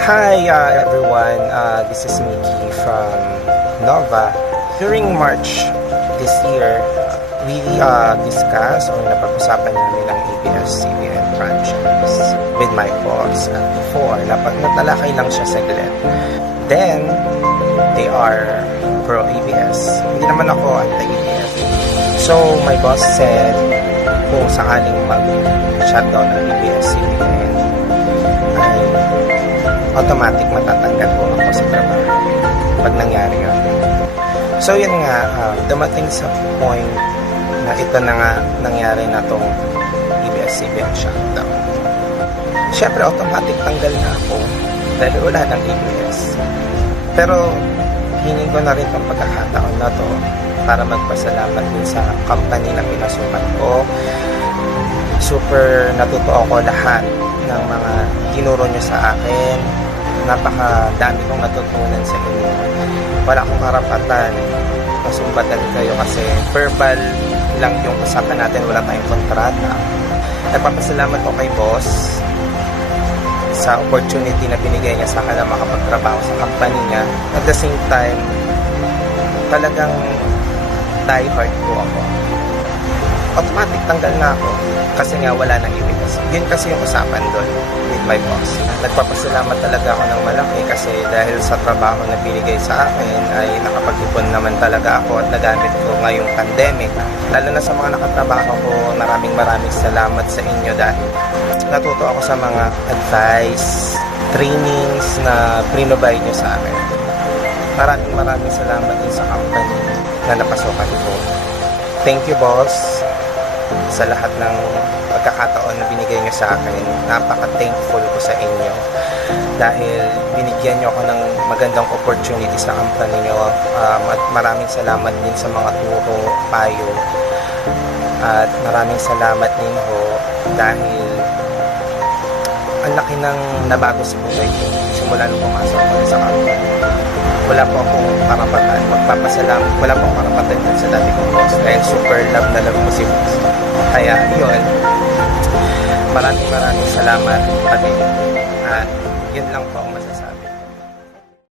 Hi everyone, this is Mickey from Nova. During March this year, we discussed or napag-usapan namin ang ABS-CBN franchise with my boss. At before, natalakay lang siya saglit. Then, they are pro-ABS. Hindi naman ako anti-ABS. So, my boss said, kung sakaling mag-shutdown ng ABS-CBN, ay automatic matatanggal po ako sa trabaho pag nangyari yun. So yun nga, dumating sa point na ito na nga nangyari na tong ABS-CBN shutdown. Siyempre automatic tanggal na ako dahil wala ng ABS. Pero hining ko na rin itong pagkakataon na to para magpasalamat din sa company na pinasukan ko. Super natuto ako lahat ng mga tinuro nyo sa akin. Napakadami kong natutunan sa inyo. Wala akong karapatan masumbatan kayo kasi verbal lang yung usapan natin, wala tayong kontrata. Nagpapasalamat ko kay boss sa opportunity na binigay niya sa akin na makapagtrabaho sa company niya. At the same time, talagang die hard po ako. Automatic tanggal na ako kasi nga wala nang ABS. Yun kasi yung usapan doon with my boss. Nagpapasalamat talaga ako ng malaki kasi dahil sa trabaho na binigay sa akin ay nakapag-ipon naman talaga ako at nagamit ko ngayong pandemic. Lalo na sa mga nakatrabaho ko, maraming salamat sa inyo dahil natuto ako sa mga advice, trainings na prinobide nyo sa akin. Maraming salamat din sa company na napasukan ko. Thank you, boss, sa lahat ng pagkakataon na binigay nyo sa akin. Napaka-thankful ko sa inyo dahil binigyan nyo ako ng magandang opportunity sa company nyo. At maraming salamat din sa mga turo, payo, at maraming salamat din ho dahil ang laki ng nabago sa buhay ko simula nung pumasok ako sa company. Wala po akong karapatan magpapasalamat. Wala po akong karapatan dun sa dati kong boss dahil super love na love ko si boss. Kaya yun, maraming salamat pati. At yun lang po ang masasabi.